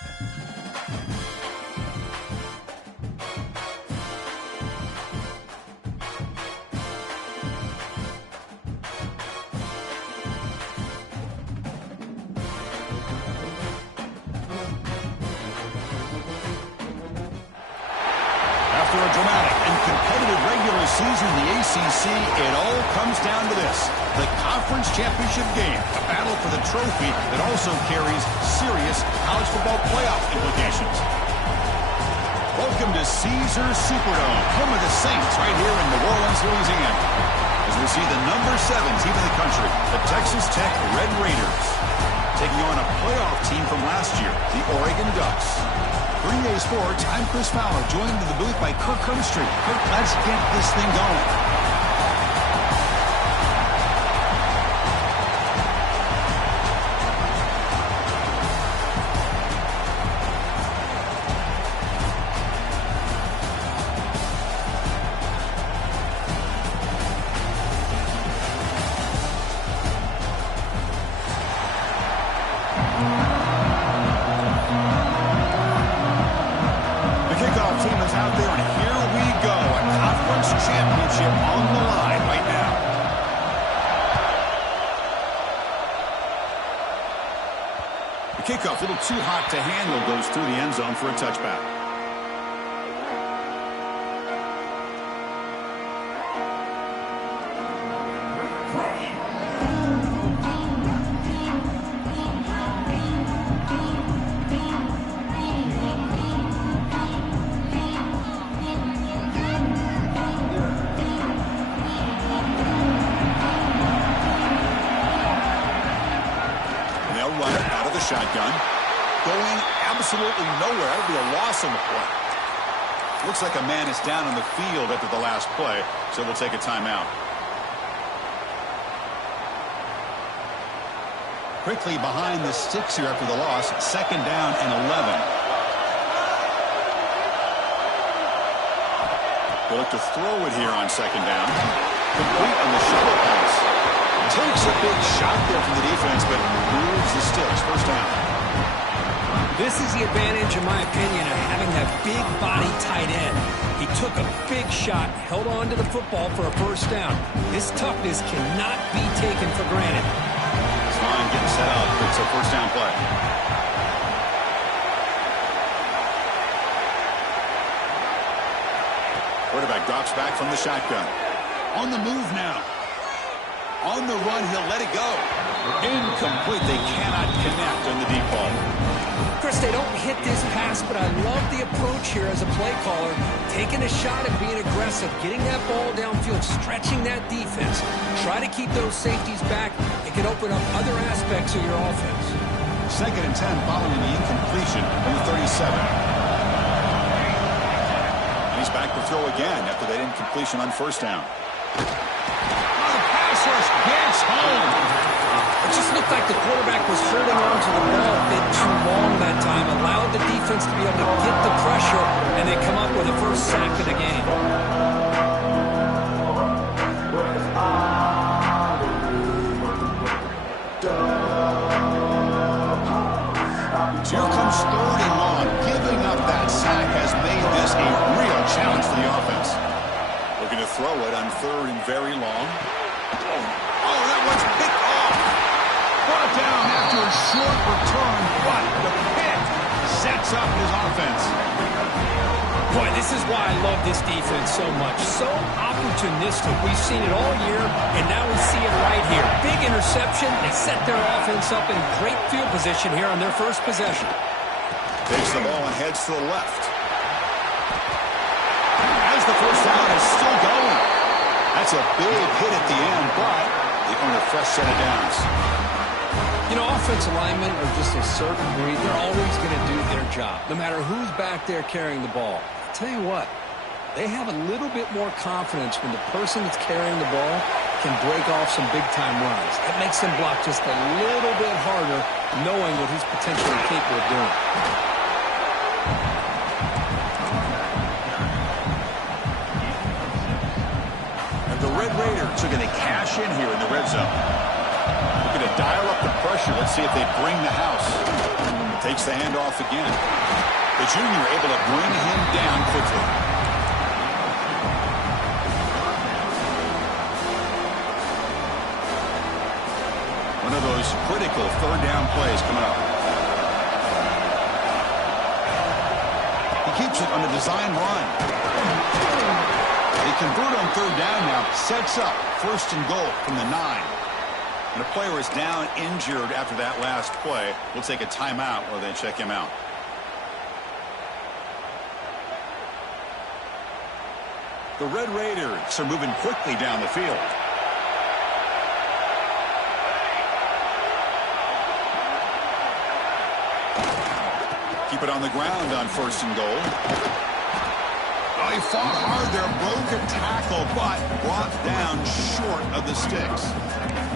After a dramatic and competitive regular season in the ACC, it all comes down to this: the Conference Championship game, a battle for the trophy that also carries serious college football playoff implications. Welcome to Caesars Superdome, home of the Saints, right here in New Orleans, Louisiana, as we see the number 7 team in the country, the Texas Tech Red Raiders, taking on a playoff team from last year, the Oregon Ducks. 3A Sports, I'm Chris Fowler, joined in the booth by Kirk Herbstreit. Kirk, let's get this thing going. Team is out there, and here we go. A conference championship on the line right now. The kickoff, a little too hot to handle, goes through the end zone for a touchback. Shotgun. Going absolutely nowhere. It'll be a loss on the play. Looks like a man is down on the field after the last play, so we'll take a timeout. Quickly behind the sticks here after the loss. 2nd down and 11. We'll look to throw it here on 2nd down. Complete on the shovel pass. Takes a big shot there from the defense, but moves the sticks. 1st down. This is the advantage, in my opinion, of having that big body tight end. He took a big shot, held on to the football for a 1st down. This toughness cannot be taken for granted. It's fine, getting set up. It's a 1st down play. Quarterback drops back from the shotgun. On the move now. On the run, he'll let it go. Incomplete. They cannot connect on the deep ball. Chris, they don't hit this pass, but I love the approach here as a play caller. Taking a shot and being aggressive, getting that ball downfield, stretching that defense. Try to keep those safeties back. It can open up other aspects of your offense. 2nd and 10 following the incompletion on the 37. And he's back to throw again after that incompletion on 1st down. Gets home. It just looked like the quarterback was holding on to the ball a bit too long that time, allowed the defense to be able to get the pressure, and they come up with a 1st sack of the game. Here comes 3rd and long. Giving up that sack has made this a real challenge for the offense. Looking to throw it on 3rd and very long. Oh, that one's picked off. Brought down after a short return, but the pick sets up his offense. Boy, this is why I love this defense so much. So opportunistic. We've seen it all year, and now we see it right here. Big interception. They set their offense up in great field position here on their 1st possession. Takes the ball and heads to the left. As the 1st down is still going. That's a big hit at the end, but they earn a fresh set of downs. You know, offensive linemen are just a certain breed. They're always going to do their job, no matter who's back there carrying the ball. I'll tell you what, they have a little bit more confidence when the person that's carrying the ball can break off some big-time runs. It makes them block just a little bit harder, knowing what he's potentially capable of doing. The Red Raiders are going to cash in here in the red zone. Looking to dial up the pressure. Let's see if they bring the house. Takes the handoff again. The junior able to bring him down quickly. One of those critical third down plays coming up. He keeps it on a design run. They convert on third down now. Sets up 1st and goal from the 9. And a player is down injured after that last play. We'll take a timeout while they check him out. The Red Raiders are moving quickly down the field. Keep it on the ground on 1st and goal. Oh, he fought hard there, broke a tackle, but brought down short of the sticks.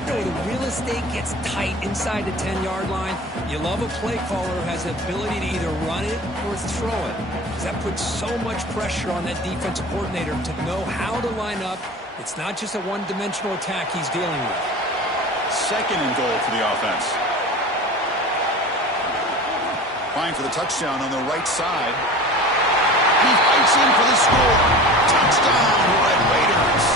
You know, the real estate gets tight inside the 10-yard line. You love a play caller who has the ability to either run it or throw it. Because that puts so much pressure on that defensive coordinator to know how to line up. It's not just a one-dimensional attack he's dealing with. 2nd and goal for the offense. Trying for the touchdown on the right side. He fights in for the score. Touchdown, Red Raiders.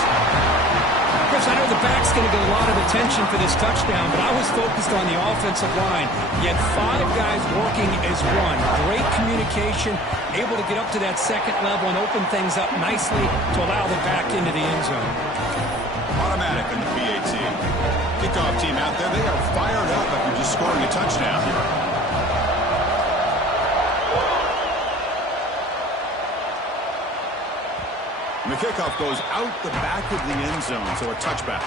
Chris, I know the back's going to get a lot of attention for this touchdown, but I was focused on the offensive line. You had 5 guys working as one. Great communication, able to get up to that 2nd level and open things up nicely to allow the back into the end zone. Automatic in the PAT. Kickoff team out there, they are fired up after just scoring a touchdown. And the kickoff goes out the back of the end zone, so a touchback.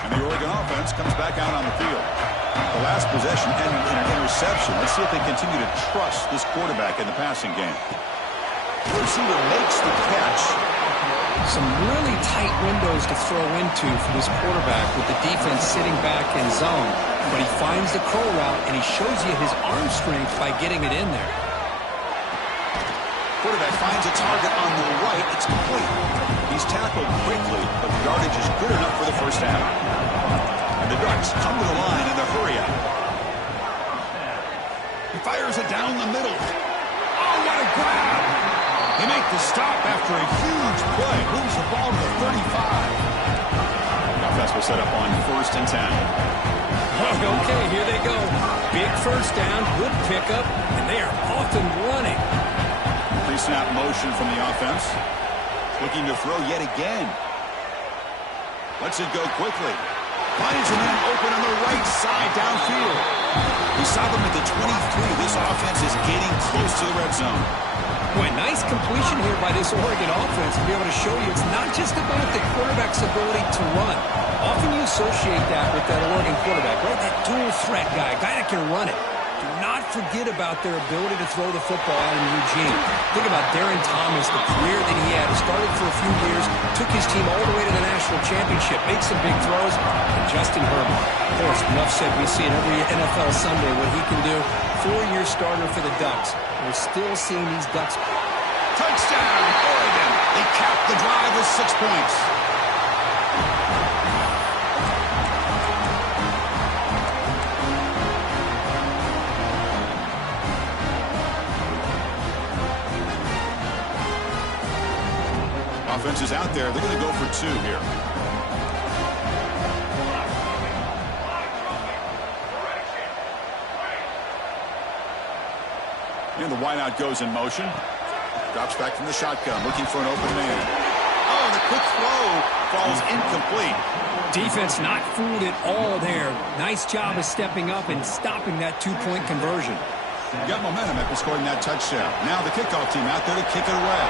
And the Oregon offense comes back out on the field. The last possession ended in an interception. Let's see if they continue to trust this quarterback in the passing game. The receiver makes the catch. Some really tight windows to throw into for this quarterback with the defense sitting back in zone. But he finds the curl route, and he shows you his arm strength by getting it in there. Quarterback finds a target on the right. It's complete. He's tackled quickly, but the yardage is good enough for the first down. And the Ducks come to the line in the hurry-up. He fires it down the middle. Oh, what a grab! They make the stop after a huge play. Moves the ball to the 35. The offense will set up on 1st and 10. Okay, here they go. Big first down, good pickup, and they are off and running. Pre-snap motion from the offense. Looking to throw yet again. Lets it go quickly. Finds a man open on the right side downfield. We saw them at the 23. This offense is getting close to the red zone. Boy, nice completion here by this Oregon offense to be able to show you it's not just about the quarterback's ability to run. Often you associate that with that Oregon quarterback, right? That dual threat guy that can run it. Do not forget about their ability to throw the football out in Eugene. Think about Darren Thomas, the career that he had. He started for a few years, took his team all the way to the national championship, made some big throws. And Justin Herbert, of course, enough said, we see it every NFL Sunday what he can do. 4-year starter for the Ducks. We're still seeing these Ducks. Touchdown, Oregon. They cap the drive with 6 points. Offense is out there. They're going to go for 2 here. And the wideout goes in motion. Drops back from the shotgun, looking for an open man. Oh, the quick throw falls incomplete. Defense not fooled at all there. Nice job of stepping up and stopping that 2-point conversion. Got momentum after scoring that touchdown. Now the kickoff team out there to kick it away.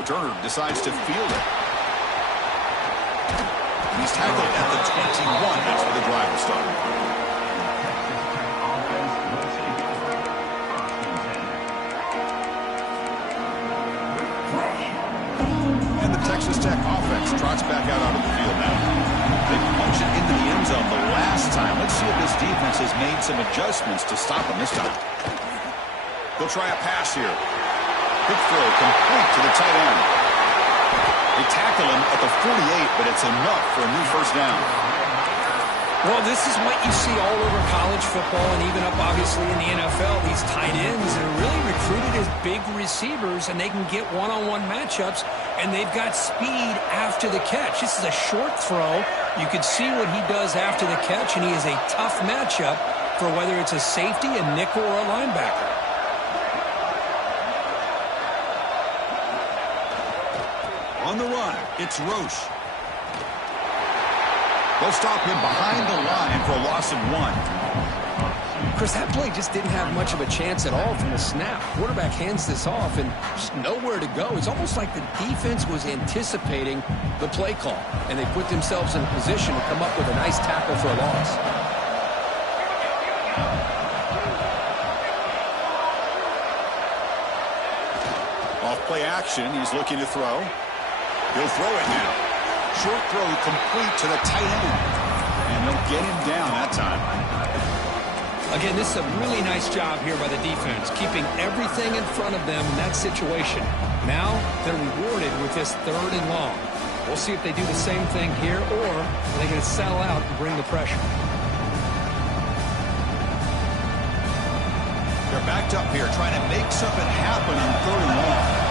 Returner decides to field it. He's tackled at the 21. That's where the drive will start. Texas Tech offense trots back out onto the field now. They punt action into the end zone the last time. Let's see if this defense has made some adjustments to stop him this time. They'll try a pass here. Quick throw complete to the tight end. They tackle him at the 48, but it's enough for a new first down. Well, this is what you see all over college football and even up, obviously, in the NFL. These tight ends are really recruited as big receivers, and they can get one-on-one matchups, and they've got speed after the catch. This is a short throw. You can see what he does after the catch, and he is a tough matchup for whether it's a safety, a nickel, or a linebacker. On the run, it's Roche. They'll stop him behind the line for a loss of 1. Chris, that play just didn't have much of a chance at all from the snap. Quarterback hands this off and just nowhere to go. It's almost like the defense was anticipating the play call, and they put themselves in a position to come up with a nice tackle for a loss. Off play action, he's looking to throw. He'll throw it now. Short throw complete to the tight end. And they'll get him down that time. Again, this is a really nice job here by the defense, keeping everything in front of them in that situation. Now they're rewarded with this 3rd and long. We'll see if they do the same thing here, or are they going to sell out and bring the pressure. They're backed up here trying to make something happen on 3rd and long.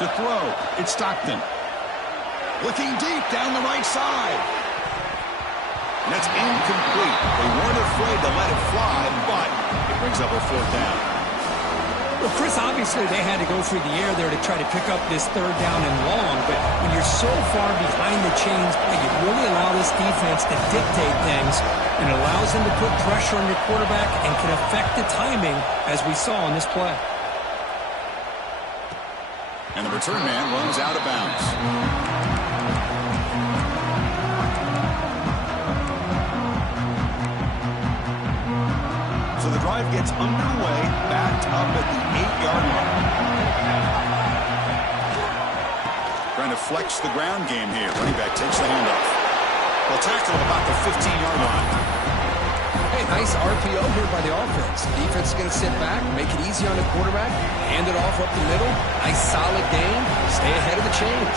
To throw, it's Stockton. Looking deep down the right side. And that's incomplete. They weren't afraid to let it fly, but it brings up a 4th down. Well, Chris, obviously they had to go through the air there to try to pick up this 3rd down and long, but when you're so far behind the chains, you really allow this defense to dictate things, and it allows them to put pressure on your quarterback and can affect the timing, as we saw in this play. And the return man runs out of bounds. So the drive gets underway, backed up at the 8-yard line. Trying to flex the ground game here. Running back takes the handoff. They'll tackle him about the 15-yard line. Hey, nice RPO here by the offense. The defense is going to sit back, make it easy on the quarterback, hand it off up the middle. Nice solid gain. Stay ahead of the chains.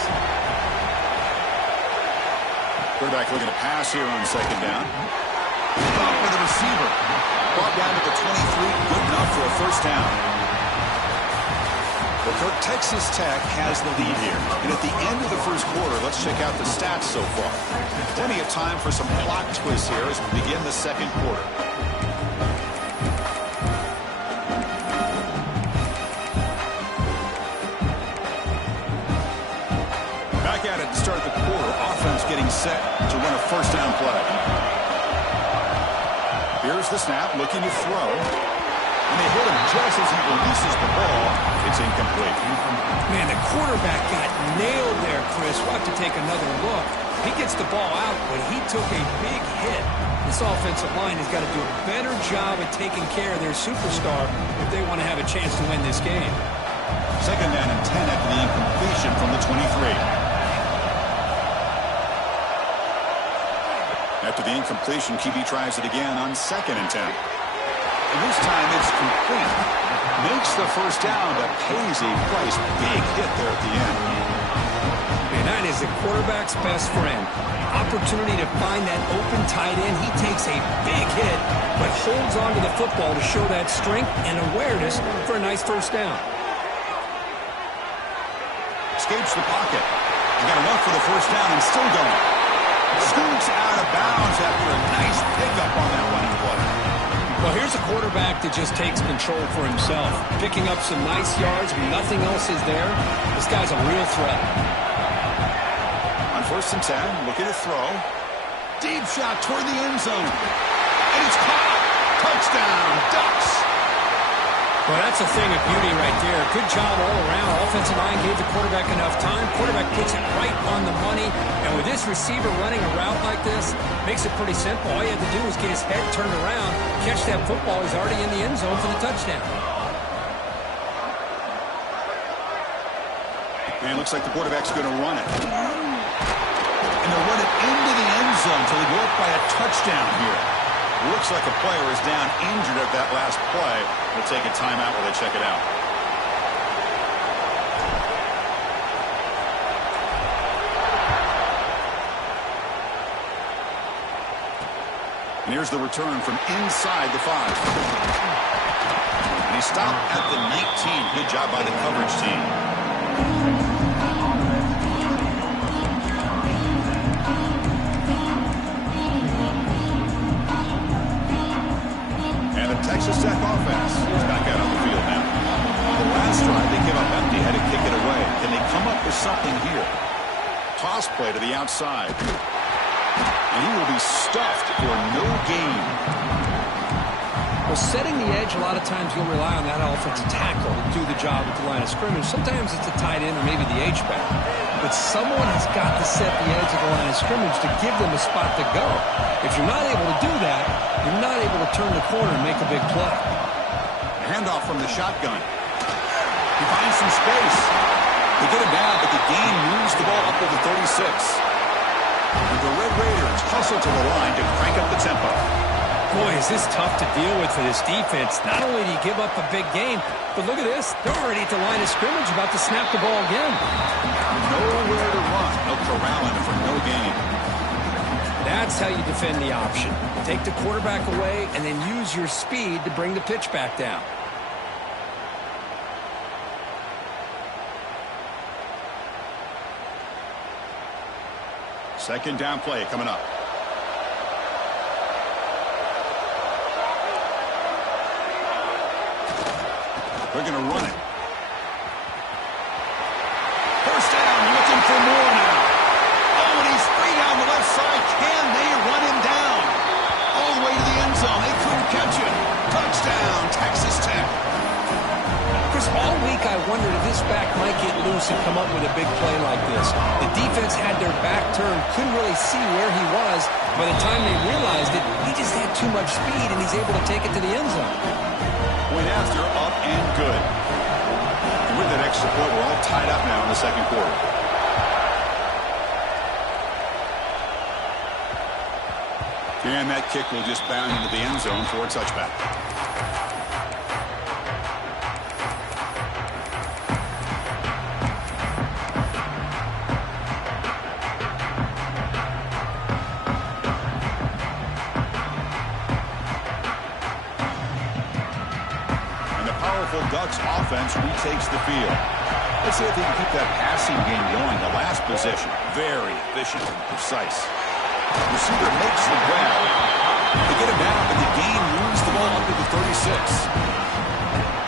Quarterback looking to pass here on 2nd down. Off with the receiver. Brought down to the 23. Good enough for a 1st down. Well, Kirk, Texas Tech has the lead here. And at the end of the 1st quarter, let's check out the stats so far. Plenty of time for some plot twists here as we begin the 2nd quarter. Back at it to start the quarter. Offense getting set to run a 1st down play. Here's the snap, looking to throw. And they hit him just as he releases the ball. It's incomplete. Man, the quarterback got nailed there, Chris. We'll have to take another look. He gets the ball out, but he took a big hit. This offensive line has got to do a better job at taking care of their superstar if they want to have a chance to win this game. 2nd down and 10 after the incompletion from the 23. After the incompletion, QB tries it again on 2nd and 10. And this time it's complete. Makes the 1st down, but pays a price. Big hit there at the end. And that is the quarterback's best friend. Opportunity to find that open tight end. He takes a big hit, but holds on to the football to show that strength and awareness for a nice 1st down. Escapes the pocket. He got enough for the 1st down and still going. Scoots out of bounds after a nice pickup on that running play. Well, here's a quarterback that just takes control for himself. Picking up some nice yards when nothing else is there. This guy's a real threat. On 1st and 10, looking to throw. Deep shot toward the end zone. And it's caught. Touchdown, Ducks. Well, that's a thing of beauty right there. Good job all around. Offensive line gave the quarterback enough time. Quarterback puts it right on the money. And with this receiver running a route like this, makes it pretty simple. All you had to do was get his head turned around, catch that football. He's already in the end zone for the touchdown. And it looks like the quarterback's going to run it. And they'll run it into the end zone until they go up by a touchdown here. Looks like a player is down injured at that last play. We'll take a timeout while they check it out. And here's the return from inside the 5. And he stopped at the 19. Good job by the coverage team. Texas Tech offense is back out on the field now. The last drive they came up empty, had to kick it away. Can they come up with something here? Toss play to the outside. And he will be stuffed for no gain. Well, setting the edge, a lot of times you'll rely on that offensive tackle to do the job at the line of scrimmage. Sometimes it's a tight end or maybe the H-back. But someone has got to set the edge of the line of scrimmage to give them a spot to go. If you're not able to do that, you're not able to turn the corner and make a big play. A handoff from the shotgun. He finds some space. They get him down, but the gain moves the ball up to the 36. And the Red Raiders hustle to the line to crank up the tempo. Boy, is this tough to deal with for this defense. Not only do you give up a big gain, but look at this. They're already at the line of scrimmage about to snap the ball again. Nowhere to run. No corralling for no gain. That's how you defend the option. Take the quarterback away and then use your speed to bring the pitch back down. Second down play coming up. They're going to run it. First down, looking for more now. Oh, and he's free down the left side. Can they run him down? All the way to the end zone. They couldn't catch him. Touchdown, Texas Tech. Chris, all week I wondered if this back might get loose and come up with a big play like this. The defense had their back turned, couldn't really see where he was. By the time they realized it, he just had too much speed, and he's able to take it to the end zone. Point after, up and good. And with that extra point, we're all tied up now in the second quarter. And that kick will just bound into the end zone for a touchback. Ducks offense retakes the field. Let's see if they can keep that passing game going. The last possession, very efficient and precise. Receiver makes the grab. They get him down, but the gain moves the ball up to the 36.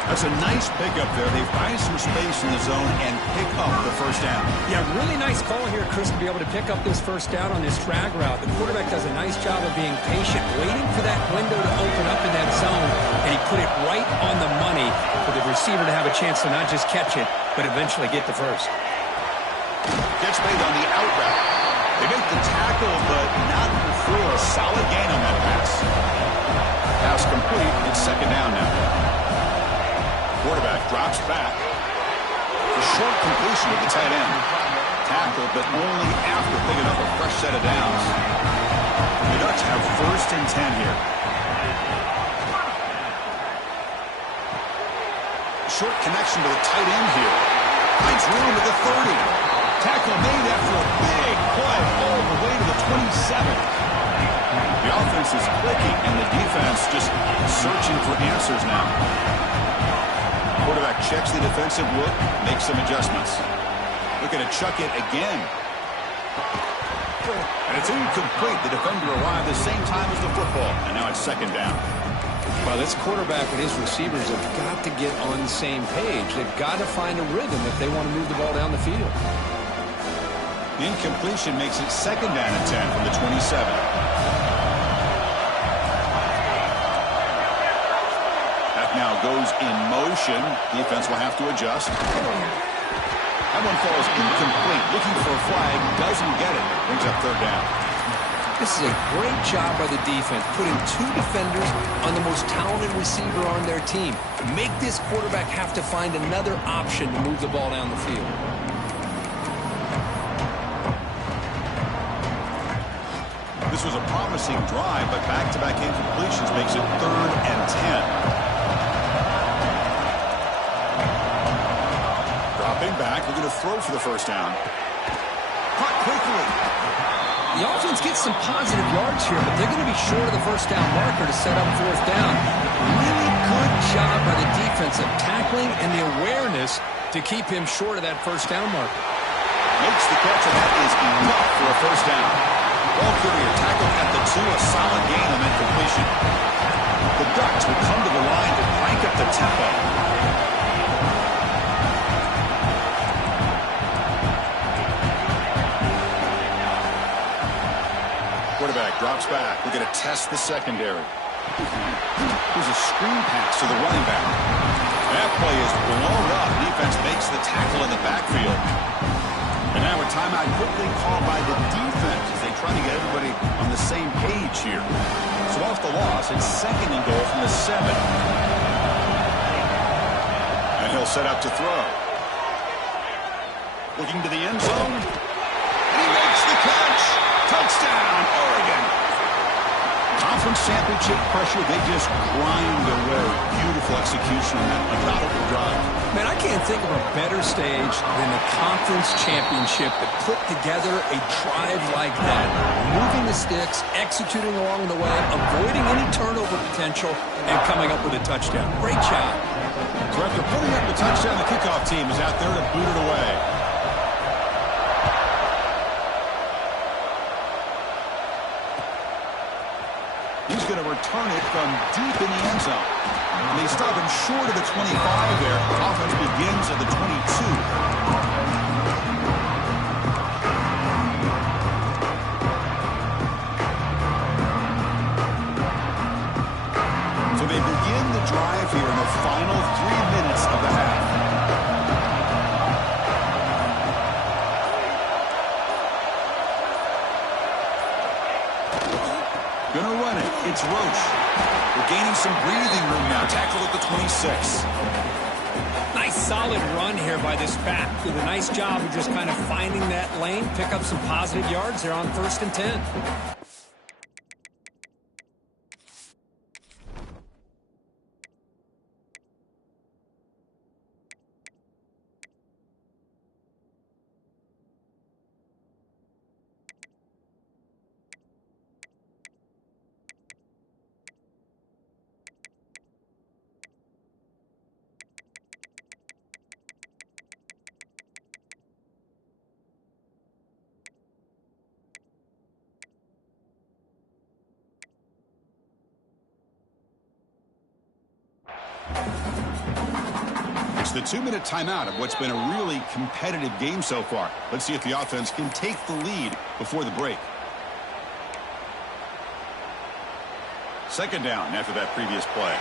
That's a nice pickup there. They find some space in the zone and pick up the first down. Yeah, really nice call here, Chris, to be able to pick up this first down on this drag route. The quarterback does a nice job of being patient, waiting for that window to open up in that zone, and he put it right on the money for the receiver to have a chance to not just catch it, but eventually get the first. Gets made on the out route. They make the tackle, but not before a solid gain on that pass. Pass complete. It's second down now. Quarterback drops back. A short completion with the tight end. Tackle, but only after picking up a fresh set of downs. The Ducks have first and 10 here. Short connection to the tight end here. Finds room at the 30. Tackle made after a big play all the way to the 27. The offense is clicking, and the defense just searching for answers now. Quarterback checks the defensive look, makes some adjustments. Looking to chuck it again. And it's incomplete. The defender arrived the same time as the football, and now it's second down. Well, this quarterback and his receivers have got to get on the same page. They've got to find a rhythm if they want to move the ball down the field. Incompletion makes it second down and 10 from the 27. Now goes in motion. Defense will have to adjust. That one falls incomplete. Looking for a flag. Doesn't get it. Brings up third down. This is a great job by the defense, putting two defenders on the most talented receiver on their team. Make this quarterback have to find another option to move the ball down the field. This was a promising drive, but back-to-back incompletions makes it 3rd and 10. Dropping back, looking to throw for the first down. Caught quickly. The offense gets some positive yards here, but they're going to be short of the first down marker to set up 4th down. Really good job by the defense of tackling and the awareness to keep him short of that first down marker. Makes the catch, and that is enough for a first down. Ball carrier tackled at the 2, a solid gain on that completion. The Ducks will come to the line to crank up the tempo. Quarterback drops back. We're going to test the secondary. Here's a screen pass to the running back. That play is blown up. Defense makes the tackle in the backfield. And now a timeout quickly called by the defense as they try to get everybody on the same page here. So off the loss, it's 2nd and goal from the 7. And he'll set up to throw. Looking to the end zone. And he makes the catch. Touchdown, Oregon. Conference championship pressure, they just grind away. Beautiful execution on that methodical drive. Man, I can't think of a better stage than the conference championship to put together a drive like that. Moving the sticks, executing along the way, avoiding any turnover potential, and coming up with a touchdown. Great job. So after putting up the touchdown, the kickoff team is out there to boot it away. He's going to return it from deep in the end zone. And they stop him short of the 25 there. Offense begins at the 22. So they begin the drive here in the final 3 minutes of the half. Gonna run it. It's Roach. We're gaining some breathing room now. Tackle at the 26. Nice solid run here by this back. Did a nice job of just kind of finding that lane, pick up some positive yards there on 1st and 10. It's the 2-minute timeout of what's been a really competitive game so far. Let's see if the offense can take the lead before the break. 2nd down after that previous play.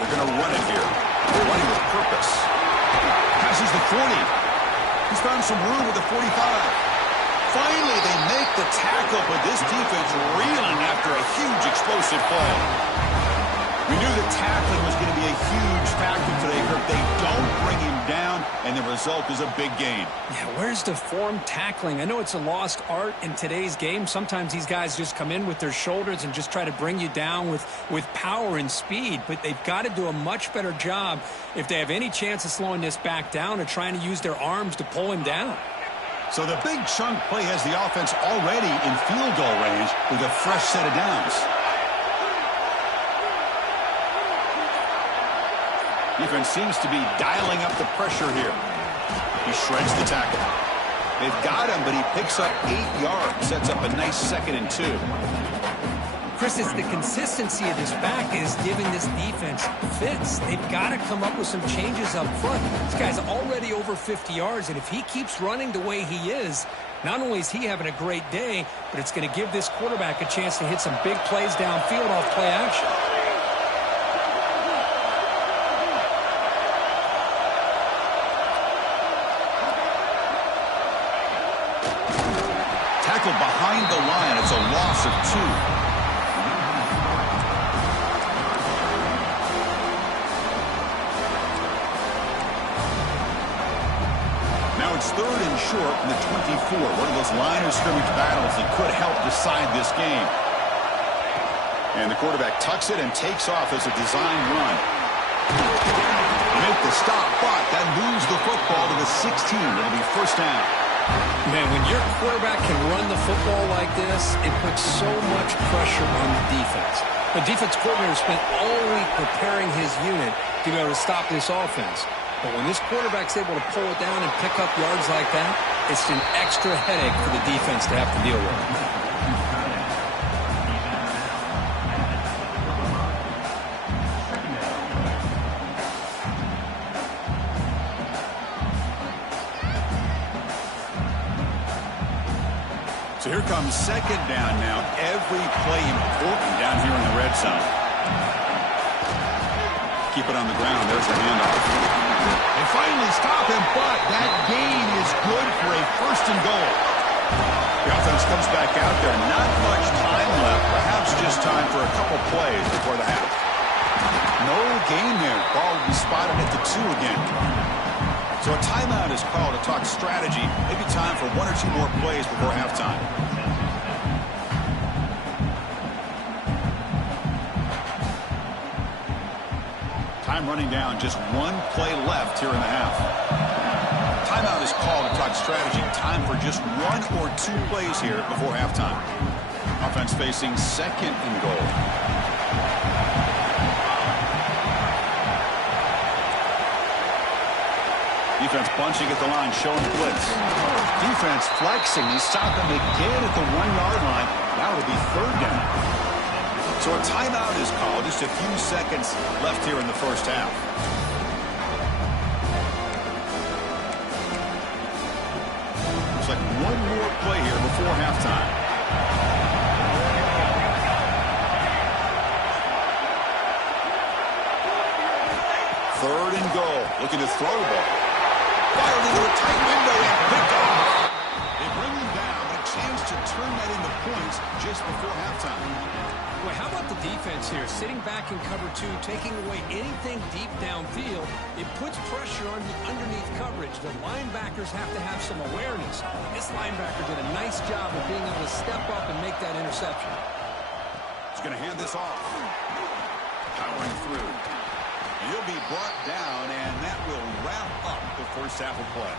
They're going to run it here. They're running with purpose. Passes the 40. He's found some room with the 45. Finally, they make the tackle, but this defense reeling after a huge explosive play. We knew that tackling was going to be a huge factor today, Kirk. They don't bring him down, and the result is a big gain. Yeah, where's the form tackling? I know it's a lost art in today's game. Sometimes these guys just come in with their shoulders and just try to bring you down with power and speed, but they've got to do a much better job if they have any chance of slowing this back down or trying to use their arms to pull him down. So the big chunk play has the offense already in field goal range with a fresh set of downs. Defense seems to be dialing up the pressure here. He shreds the tackle. They've got him, but he picks up 8 yards. Sets up a nice 2nd and 2. Chris, it's the consistency of this back is giving this defense fits. They've got to come up with some changes up front. This guy's already over 50 yards, and if he keeps running the way he is, not only is he having a great day, but it's going to give this quarterback a chance to hit some big plays downfield off play action. Tackled behind the line. It's a loss of 2. Now it's 3rd and short in the 24. One of those line of scrimmage battles that could help decide this game. And the quarterback tucks it and takes off as a design run. Make the stop, but that moves the football to the 16. It'll be first down. Man, when your quarterback can run the football like this, it puts so much pressure on the defense. The defense coordinator spent all week preparing his unit to be able to stop this offense. But when this quarterback's able to pull it down and pick up yards like that, it's an extra headache for the defense to have to deal with. So here comes second down now. Every play important down here in the red zone. Keep it on the ground. There's the handoff. They finally stop him, but that gain is good for a first and goal. The offense comes back out there. Not much time left. Perhaps just time for a couple plays before the half. No gain there. Ball will be spotted at the 2 again. So a timeout is called to talk strategy. Maybe time for 1 or 2 more plays before halftime. Time running down. Just 1 play left here in the half. Timeout is called to talk strategy. Time for just 1 or 2 plays here before halftime. Offense facing 2nd and goal. Defense bunching at the line, showing blitz. Defense flexing. He stopped him again at the 1-yard line. Now it'll be 3rd down. So a timeout is called. Just a few seconds left here in the first half. Looks like 1 more play here before halftime. Third and goal. Looking to throw the ball. Fired into a tight window and picked off. They bring him down, but a chance to turn that into points just before halftime. Well, how about the defense here? Sitting back in cover 2, taking away anything deep downfield. It puts pressure on the underneath coverage. The linebackers have to have some awareness. This linebacker did a nice job of being able to step up and make that interception. He's going to hand this off. Powering through. He'll be brought down, and that will wrap up the first half of play.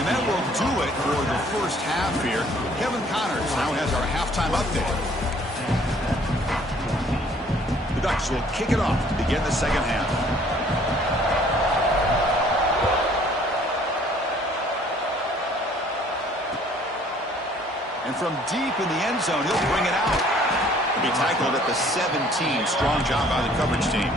And that will do it for the first half here. Kevin Connors now has our halftime update. The Ducks will kick it off to begin the second half. And from deep in the end zone, he'll bring it out. He'll be tackled at the 17. Strong job by the coverage team.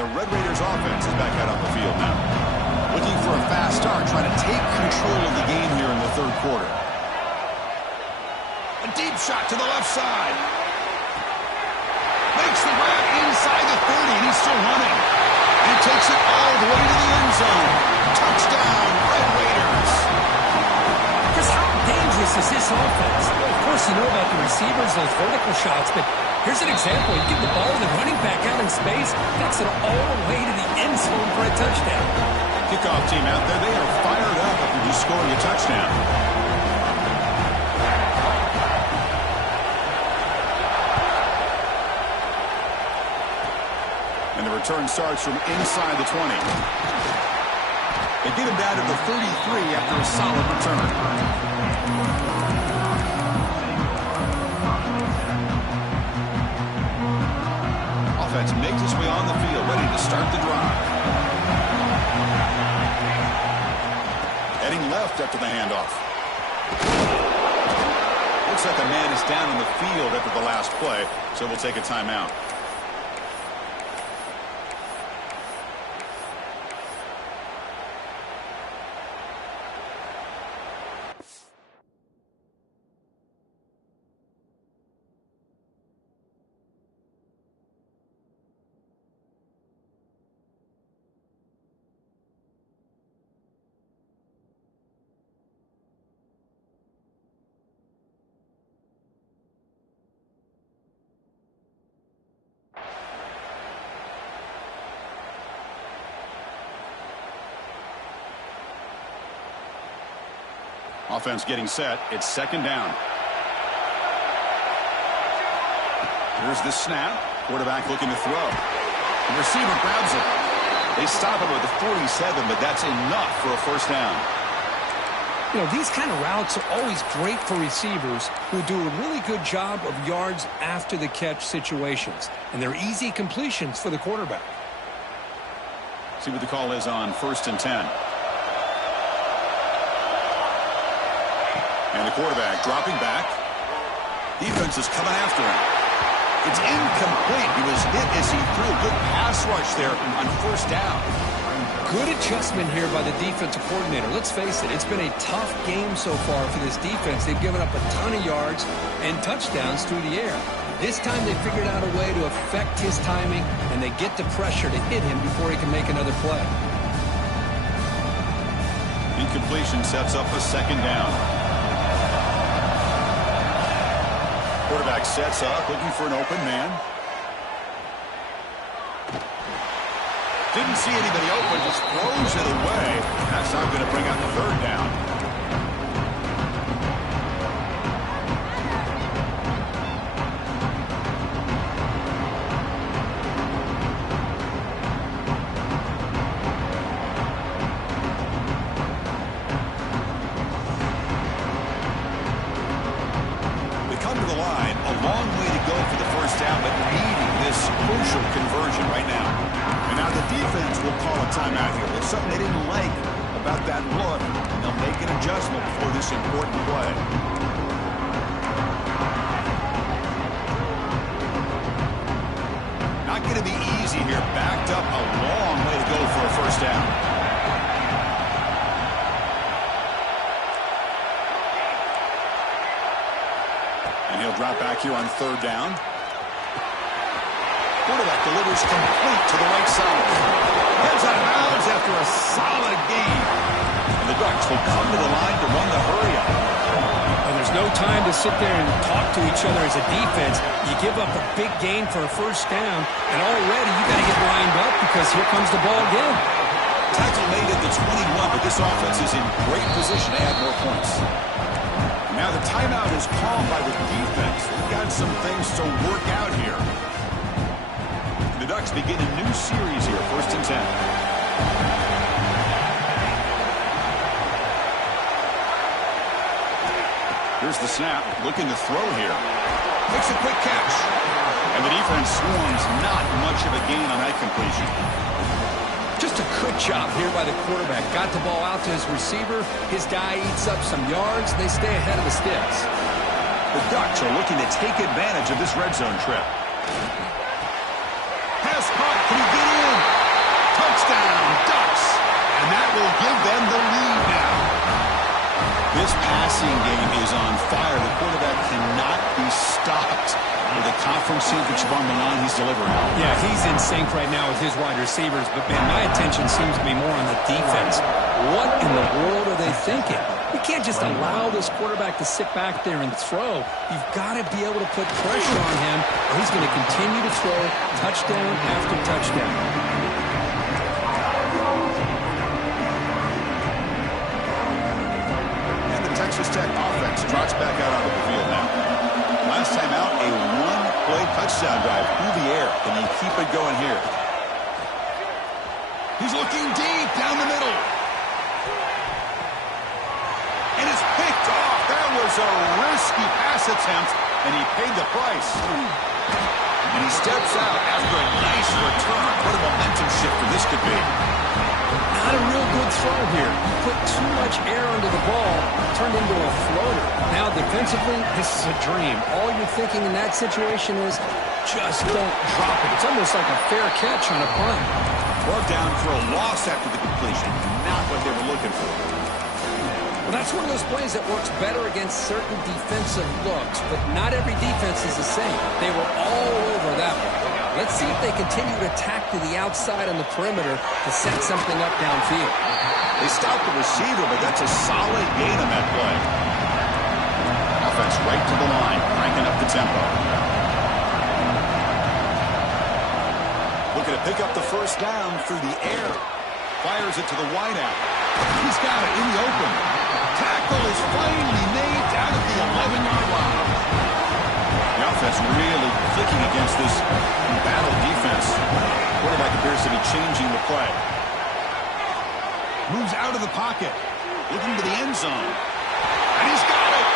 The Red Raiders offense is back out on the field now. Looking for a fast start, trying to take control of the game here in the 3rd quarter. A deep shot to the left side. Makes the grab inside the 30, and he's still running. And he takes it all the way to the end zone. Touchdown, Red Raiders. Chris, how dangerous is this offense? Of course, you know about the receivers, those vertical shots, but here's an example. You give the ball to the running back out in space, that's it all the way to the end zone for a touchdown. Kickoff team out there, they are fired up after just scoring a touchdown. And the return starts from inside the 20. They get him down to the 33 after a solid return. offense makes its way on the field, ready to start the drive. Heading left after the handoff. Looks like a man is down on the field after the last play, so we'll take a timeout. Offense getting set. It's second down. Here's the snap. Quarterback looking to throw. The receiver grabs it. They stop him with the 47, but that's enough for a first down. You know, these kind of routes are always great for receivers who do a really good job of yards after the catch situations. And they're easy completions for the quarterback. See what the call is on 1st and 10. And the quarterback dropping back. Defense is coming after him. It's incomplete. He was hit as he threw a good pass rush there on 1st down. Good adjustment here by the defensive coordinator. Let's face it, it's been a tough game so far for this defense. They've given up a ton of yards and touchdowns through the air. This time they figured out a way to affect his timing, and they get the pressure to hit him before he can make another play. Incompletion sets up a second down. Quarterback sets up, looking for an open man. Didn't see anybody open, just throws it away. That's not going to bring out the 3rd down. Timeout here. There's something they didn't like about that look, and they'll make an adjustment before this important play. Not going to be easy here. Backed up a long way to go for a first down. And he'll drop back here on 3rd down. Quarterback delivers complete to the right side. Heads out of bounds after a solid gain. And the Ducks will come to the line to run the hurry up. And there's no time to sit there and talk to each other as a defense. You give up a big gain for a first down, and already you got to get lined up because here comes the ball again. Tackle made at the 21, but this offense is in great position to add more points. Now the timeout is called by the defense. We've got some things to work out here. The Ducks begin a new series here, 1st and 10. Here's the snap, looking to throw here. Makes a quick catch. And the defense swarms, not much of a gain on that completion. Just a good job here by the quarterback. Got the ball out to his receiver. His guy eats up some yards. They stay ahead of the sticks. The Ducks are looking to take advantage of this red zone trip. Pass caught. Can he get in? Touchdown, Ducks. And that will give them the lead now. This passing game is on fire. The quarterback cannot be stopped. With a conference championship on the line, he's delivering. Yeah, he's in sync right now with his wide receivers. But, man, my attention seems to be more on the defense. What in the world are they thinking? You can't just allow this quarterback to sit back there and throw. You've got to be able to put pressure on him, or he's going to continue to throw touchdown after touchdown. And the Texas Tech offense trots back out onto the field now. Last time out, a one-play touchdown drive through the air. Can he keep it going here? He's looking deep down the middle. And it's picked off. That was a risky pass attempt, and he paid the price. And he steps out after a nice return. What a momentum shifter this could be. Not a real good throw here. He put too much air under the ball, turned into a floater. Now defensively, this is a dream. All you're thinking in that situation is just don't drop it. It's almost like a fair catch on a punt. Brought down for a loss after the completion. Not what they were looking for. Well, that's one of those plays that works better against certain defensive looks, but not every defense is the same. They were all over that one. Let's see if they continue to attack to the outside on the perimeter to set something up downfield. They stopped the receiver, but that's a solid gain on that play. Offense right to the line, cranking up the tempo. Looking to pick up the first down through the air. Fires it to the wideout. He's got it in the open. Tackle is finally made down at the 11-yard line. The offense really clicking against this battle defense. Quarterback appears to be changing the play. Moves out of the pocket. Looking to the end zone. And he's got it.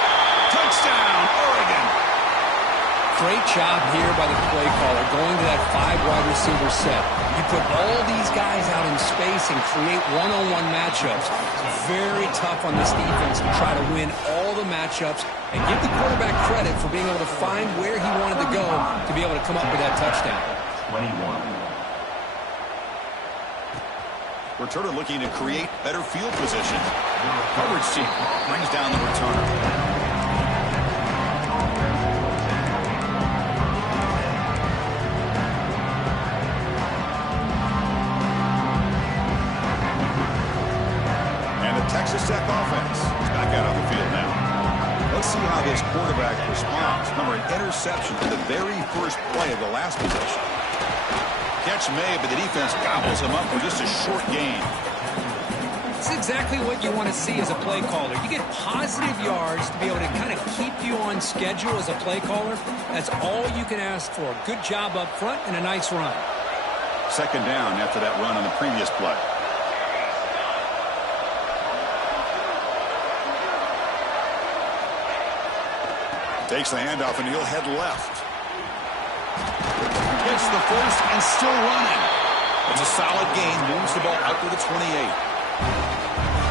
Touchdown, Oregon. Great job here by the play caller going to that 5-wide receiver set. You put all these guys out in space and create one-on-one matchups. Very tough on this defense to try to win all the matchups and give the quarterback credit for being able to find where he wanted to go to be able to come up with that touchdown. 21. Returner looking to create better field position. Coverage team brings down the returner. Texas Tech offense is back out on the field now. Let's see how this quarterback responds. Remember, an interception for the very first play of the last possession. Catch made, but the defense gobbles him up for just a short gain. It's exactly what you want to see as a play caller. You get positive yards to be able to kind of keep you on schedule as a play caller. That's all you can ask for. Good job up front and a nice run. Second down after that run on the previous play. Takes the handoff, and he'll head left. Gets the first and still running. It's a solid gain. Moves the ball out to the 28.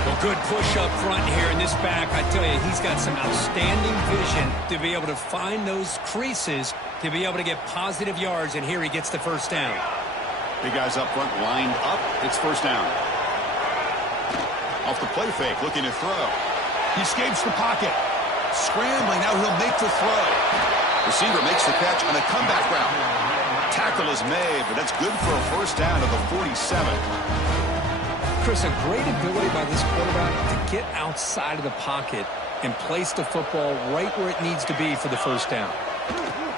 Well, good push up front here in this back. I tell you, he's got some outstanding vision to be able to find those creases to be able to get positive yards, and here he gets the first down. Big guys up front lined up. It's first down. Off the play fake, looking to throw. He escapes the pocket. Scrambling, now he'll make the throw. Receiver makes the catch on a comeback route. Tackle is made, but that's good for a first down to the 47. Chris, a great ability by this quarterback to get outside of the pocket and place the football right where it needs to be for the first down.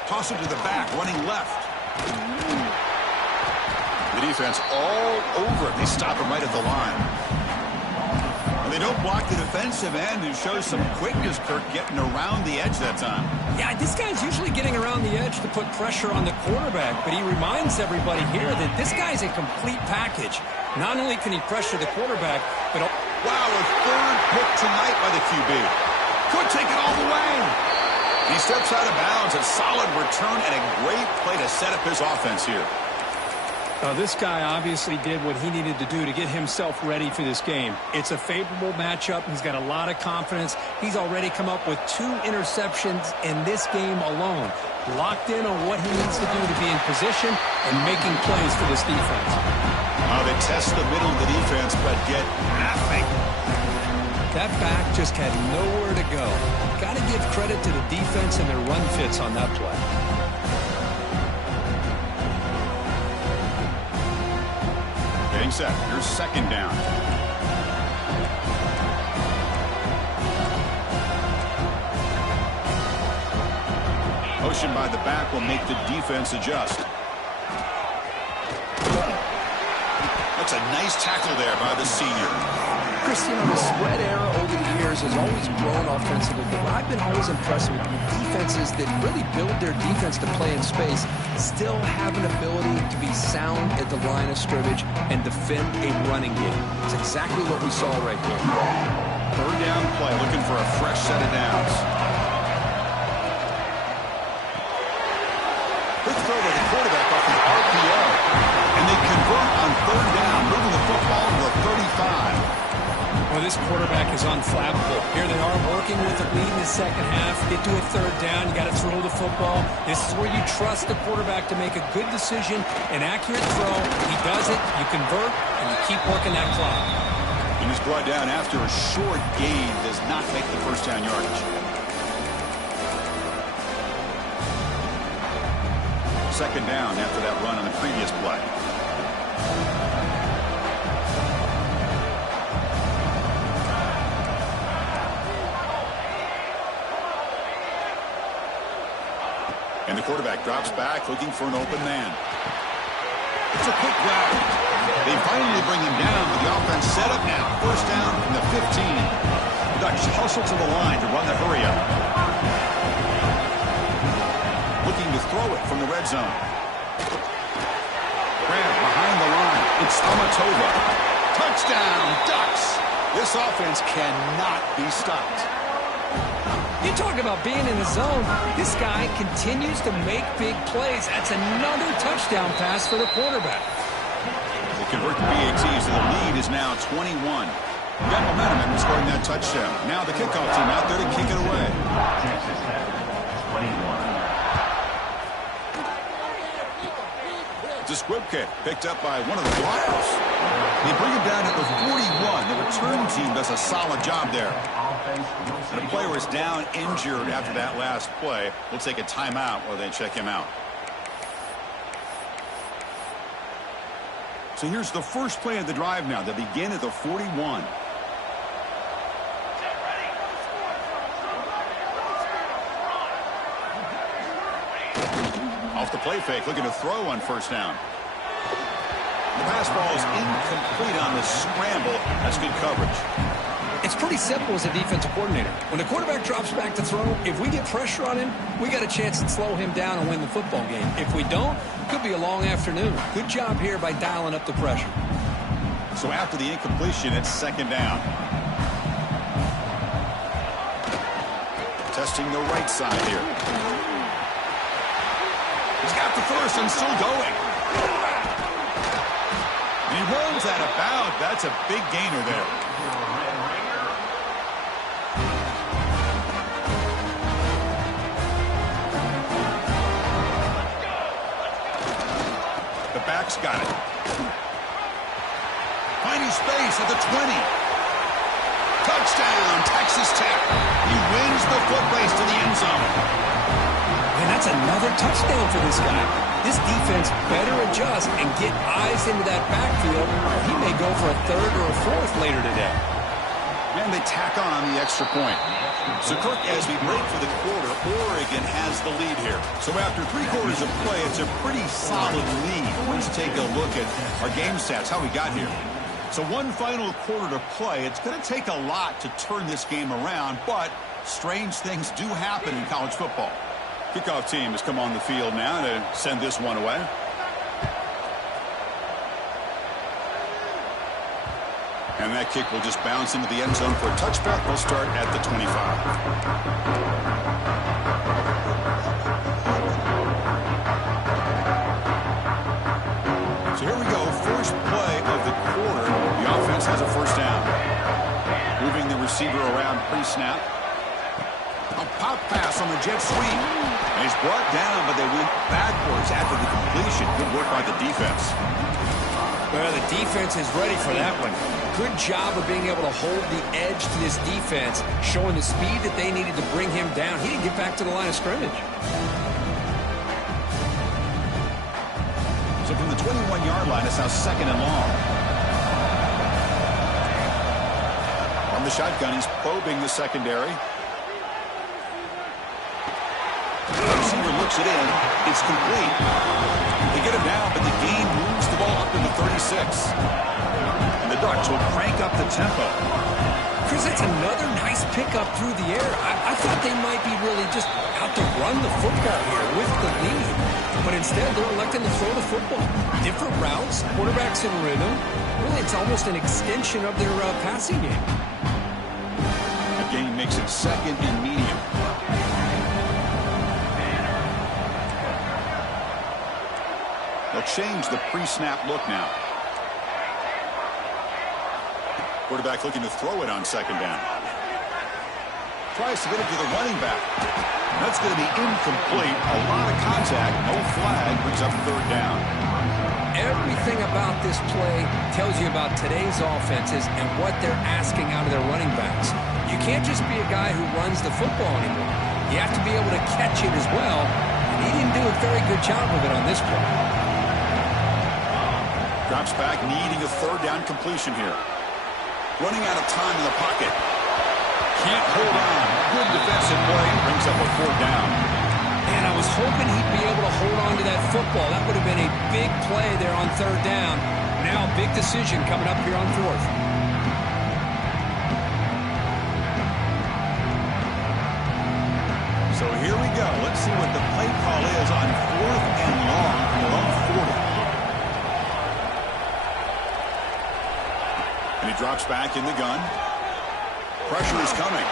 Toss it to the back, running left. The defense all over it. They stop him right at the line. They don't block the defensive end, who shows some quickness, Kirk, getting around the edge that time. Yeah, this guy's usually getting around the edge to put pressure on the quarterback, but he reminds everybody here that this guy's a complete package. Not only can he pressure the quarterback, but... Wow, a third pick tonight by the QB. Could take it all the way. He steps out of bounds, a solid return, and a great play to set up his offense here. This guy obviously did what he needed to do to get himself ready for this game. It's a favorable matchup. He's got a lot of confidence. He's already come up with 2 interceptions in this game alone. Locked in on what he needs to do to be in position and making plays for this defense. They test the middle of the defense, but get nothing. That back just had nowhere to go. Got to give credit to the defense and their run fits on that play. Getting set. Here's second down. Motion by the back will make the defense adjust. That's a nice tackle there by the senior. Chris, the spread era over the years has always grown offensively, but I've been always impressed with defenses that really build their defense to play in space, still have an ability to be sound at the line of scrimmage and defend a running game. It's exactly what we saw right here. Third down play, looking for a fresh set of downs. Quick throw to the unflappable. Here they are working with a lead in the second half. Get to a third down. You got to throw the football. This is where you trust the quarterback to make a good decision, an accurate throw. He does it. You convert, and you keep working that clock. And he's brought down after a short gain. Does not make the first down yardage. Second down after that run on the previous play. And the quarterback drops back looking for an open man. It's a quick grab. They finally bring him down, but the offense set up now. First down from the 15. The Ducks hustle to the line to run the hurry up. Looking to throw it from the red zone. Grab behind the line. It's Amatova. Touchdown, Ducks. This offense cannot be stopped. You talk about being in the zone. This guy continues to make big plays. That's another touchdown pass for the quarterback. They convert the PAT, so the lead is now 21. Got momentum after scoring that touchdown. Now the kickoff team out there to kick it away. Texas Tech, 21. It's a squib kick picked up by one of the blockers. They bring him down at the 41. The return team does a solid job there. And the player is down injured after that last play. We'll take a timeout while they check him out. So here's the first play of the drive now. They begin at the 41. Off the play fake, looking to throw on first down. The pass ball is incomplete on the scramble. That's good coverage. It's pretty simple as a defensive coordinator. When the quarterback drops back to throw, if we get pressure on him, we got a chance to slow him down and win the football game. If we don't, it could be a long afternoon. Good job here by dialing up the pressure. So after the incompletion, it's second down. Testing the right side here. He's got the first and still going. And he runs out of bounds. That's a big gainer there. The back's got it. Finding space at the 20. Touchdown, Texas Tech. He wins the foot race to the end zone. And that's another touchdown for this guy. This defense better adjust and get eyes into that backfield, or he may go for a third or a fourth later today. And they tack on the extra point. So, Kirk, as we break for the quarter, Oregon has the lead here. So after 3 quarters of play, it's a pretty solid lead. Let's take a look at our game stats, how we got here. So one final quarter to play. It's going to take a lot to turn this game around, but strange things do happen in college football. Kickoff team has come on the field now to send this one away. And that kick will just bounce into the end zone for a touchback. We'll start at the 25. So here we go. First play of the quarter. The offense has a first down. Moving the receiver around pre-snap. A pop pass on the jet sweep. And he's brought down, but they went backwards after the completion. Good work by the defense. Well, the defense is ready for that one. Good job of being able to hold the edge to this defense, showing the speed that they needed to bring him down. He didn't get back to the line of scrimmage. So from the 21-yard line, it's now second and long. From the shotgun, he's probing the secondary. The receiver looks it in. It's complete. They get him down, but the game moves the ball up to the 36. And the Ducks will crank up the tempo. Chris, that's another nice pickup through the air. I thought they might be really just out to run the football here with the lead. But instead, they're electing to throw the football. Different routes, quarterbacks in rhythm. Really, it's almost an extension of their passing game. The game makes it second and medium. They'll change the pre-snap look now. Quarterback looking to throw it on second down. Tries to get it to the running back. That's going to be incomplete. A lot of contact. No flag. Brings up third down. Everything about this play tells you about today's offenses and what they're asking out of their running backs. You can't just be a guy who runs the football anymore. You have to be able to catch it as well. And he didn't do a very good job of it on this play. Drops back, needing a third down completion here. Running out of time in the pocket. Can't hold on. Good defensive play. Brings up a fourth down. Man, I was hoping he'd be able to hold on to that football. That would have been a big play there on third down. Now a big decision coming up here on fourth. So here we go. Let's see what the play call is on fourth and long from their own 40. And he drops back in the gun. Pressure is coming.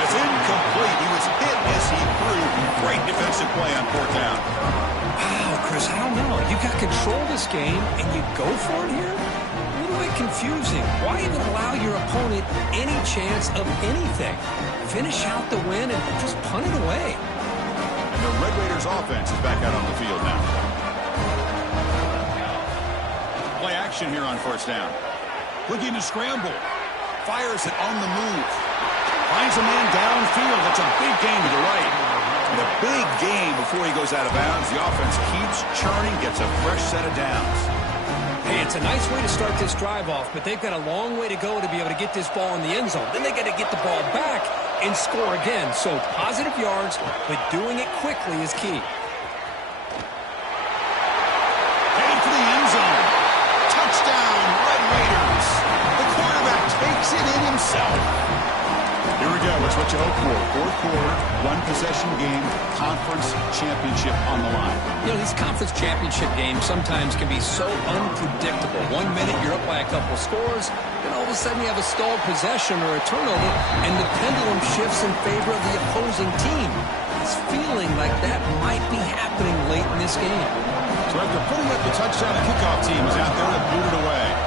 It's incomplete. He was hit as he threw. Great defensive play on fourth down. Wow, Chris, I don't know. You got control of this game, and you go for it here? A little bit confusing. Why even allow your opponent any chance of anything? Finish out the win and just punt it away. And the Red Raiders offense is back out on the field now. Play action here on first down. Looking to scramble. Fires it on the move. Finds a man downfield. That's a big gain to the right. And a big gain before he goes out of bounds. The offense keeps churning, gets a fresh set of downs. Hey, it's a nice way to start this drive off, but they've got a long way to go to be able to get this ball in the end zone. Then they got to get the ball back and score again. So positive yards, but doing it quickly is key. Heading for the end zone. Touchdown, Red Raiders. The quarterback takes it in himself. Here we go. It's what you hope for. Fourth quarter, one-possession game, conference championship on the line. You know, these conference championship games sometimes can be so unpredictable. 1 minute you're up by a couple scores, then all of a sudden you have a stalled possession or a turnover, and the pendulum shifts in favor of the opposing team. It's feeling like that might be happening late in this game. So after putting up the touchdown, the kickoff team is out there to boot it away.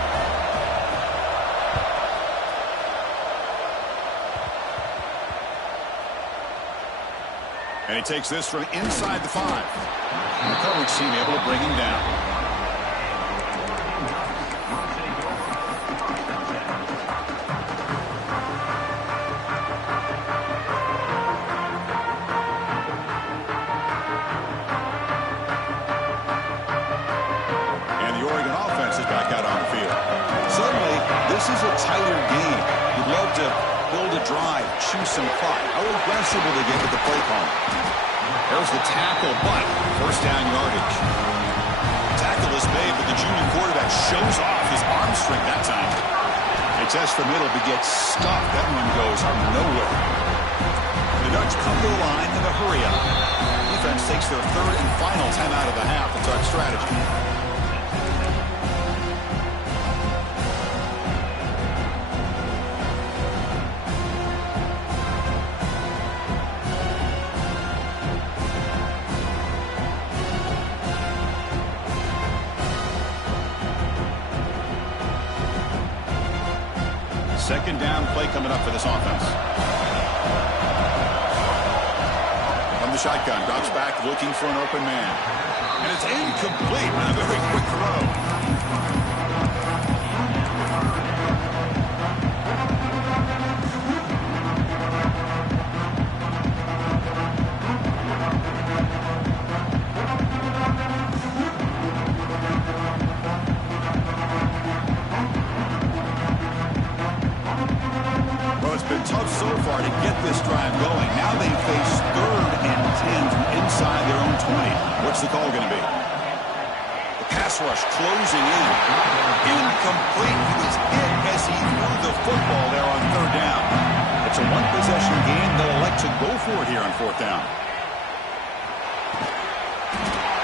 And he takes this from inside the 5. And the coverage team able to bring him down. And the Oregon offense is back out on the field. Suddenly, this is a tighter game. You'd love to build a drive, choose some clock. How aggressive will they get with the play call? There's the tackle, but first down yardage. Tackle is made, but the junior quarterback shows off his arm strength that time. They test the middle, but gets stuffed. That one goes nowhere. The Ducks come to the line in a hurry up. Defense takes their third and final time out of the half to talk strategy. Second down play coming up for this offense. From the shotgun, drops back looking for an open man. And it's incomplete, but a very quick throw. Tough so far to get this drive going. Now they face 3rd and 10 from inside their own 20. What's the call going to be? The pass rush closing in. Incomplete. He was hit as he threw the football there on third down. It's a one-possession game. They'll elect to go for it here on fourth down.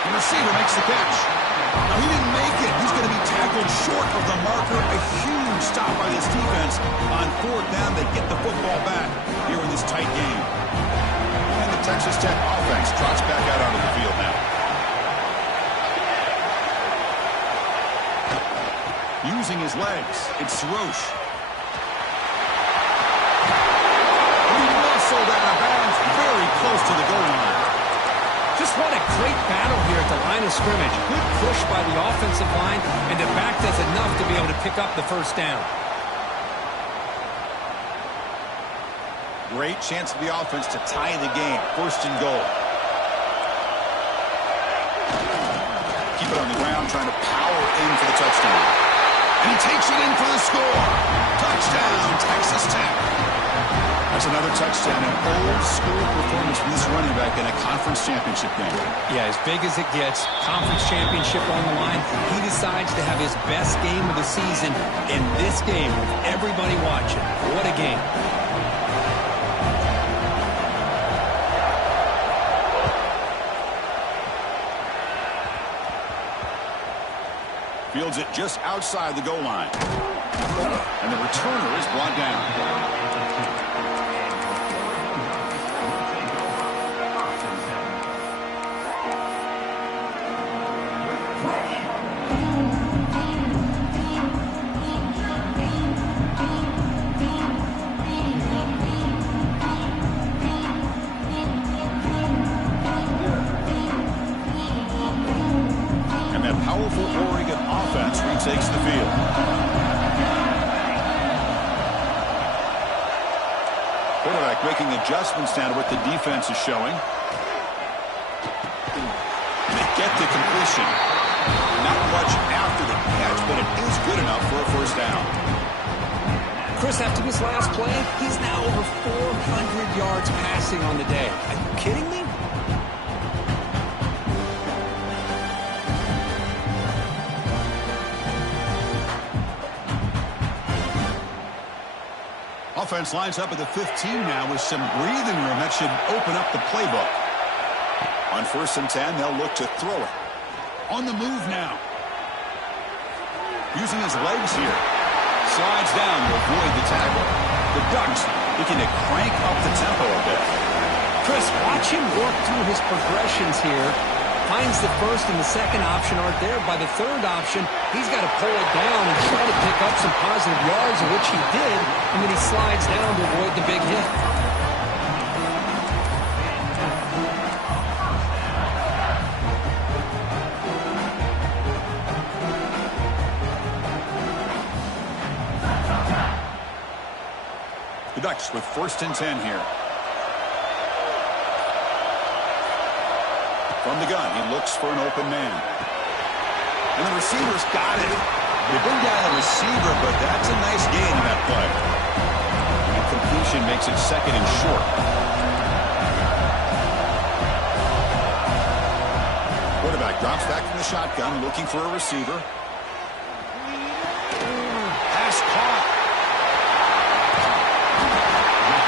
The receiver makes the catch. Now, he didn't make it. He's going to be tackled short of the marker. A huge stop by this defense on fourth down. They get the football back here in this tight game. And the Texas Tech offense trots back out onto the field now. Using his legs, it's Roche. He muscled Just what a great battle here at the line of scrimmage. Good push by the offensive line, and the back does enough to be able to pick up the first down. Great chance for the offense to tie the game. First and goal. Keep it on the ground, trying to power in for the touchdown. And he takes it in for the score. Touchdown, Texas Tech. That's another touchdown, an old-school performance from this running back in a conference championship game. Yeah, as big as it gets, conference championship on the line, he decides to have his best game of the season in this game with everybody watching. What a game. Fields it just outside the goal line. And the returner is brought down. Powerful Oregon offense retakes the field. Quarterback making adjustments down to what the defense is showing. They get the completion. Not much after the catch, but it is good enough for a first down. Chris, after this last play, he's now over 400 yards passing on the day. Are you kidding me? Offense lines up at the 15 now with some breathing room. That should open up the playbook. On 1st and 10, they'll look to throw it. On the move now. Using his legs here. Slides down to avoid the tackle. The Ducks looking to crank up the tempo a bit. Chris, watch him work through his progressions here. Finds the first and the second option aren't there. By the third option, he's got to pull it down and try to pick up some positive yards, of which he did, and then he slides down to avoid the big hit. The Ducks with 1st and 10 here. From the gun, he looks for an open man. And the receiver's got it. They bring down the receiver, but that's a nice gain in that play. And completion makes it 2nd and short. Quarterback drops back from the shotgun, looking for a receiver. Pass caught.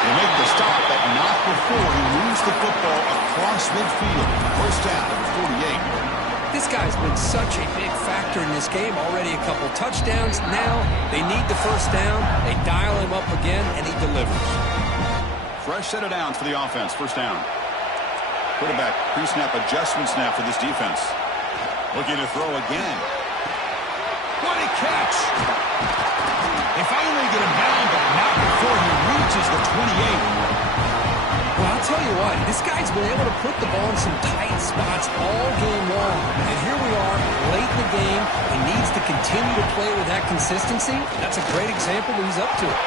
They make the stop, but not before he moves the football across midfield. First down at the 48. This guy's been such a big factor in this game. Already a couple touchdowns. Now they need the first down. They dial him up again, and he delivers. Fresh set of downs for the offense. First down. Quarterback pre-snap adjustments now for this defense. Looking to throw again. What a catch! They finally get him down, but not before he reaches the 28. Well, I'll tell you what, this guy's been able to put the ball in some tight spots all game long. And here we are, late in the game. He needs to continue to play with that consistency. That's a great example that he's up to it.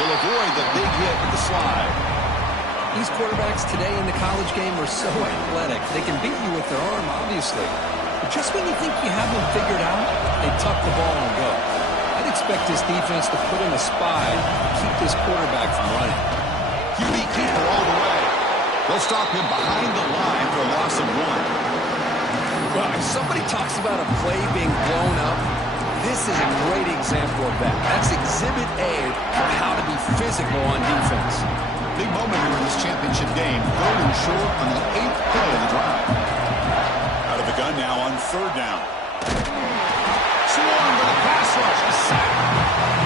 He'll avoid the big hit with the slide. These quarterbacks today in the college game are so athletic. They can beat you with their arm, obviously. But just when you think you have them figured out, they tuck the ball and go. I'd expect this defense to put in a spy to keep this quarterback from running. QB keeper all the way. They'll stop him behind the line for a loss of 1. Well, if somebody talks about a play being blown up, this is a great example of that. That's Exhibit A for how to be physical on defense. Big moment here in this championship game. 3rd and short on the 8th play of the drive. Out of the gun now on 3rd down. Swarm with a pass rush. A sack.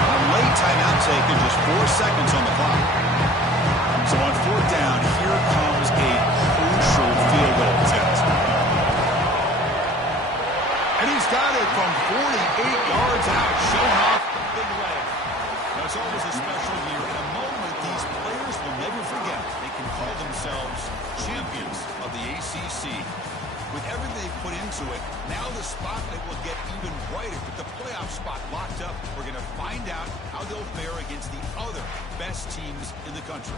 A late timeout taken, just 4 seconds on the clock. So on 4th down, here comes a crucial field goal attempt. And he's got it from 48 yards out, showing off the big leg. Now, it's always a special year. In a moment, the these players will never forget they can call themselves champions of the ACC. With everything they put into it, now the spotlight will get even brighter. With the playoff spot locked up, we're going to find out how they'll fare against the other best teams in the country.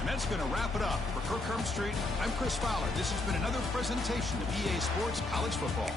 And that's going to wrap it up. For Kirk Street, I'm Chris Fowler. This has been another presentation of EA Sports College Football.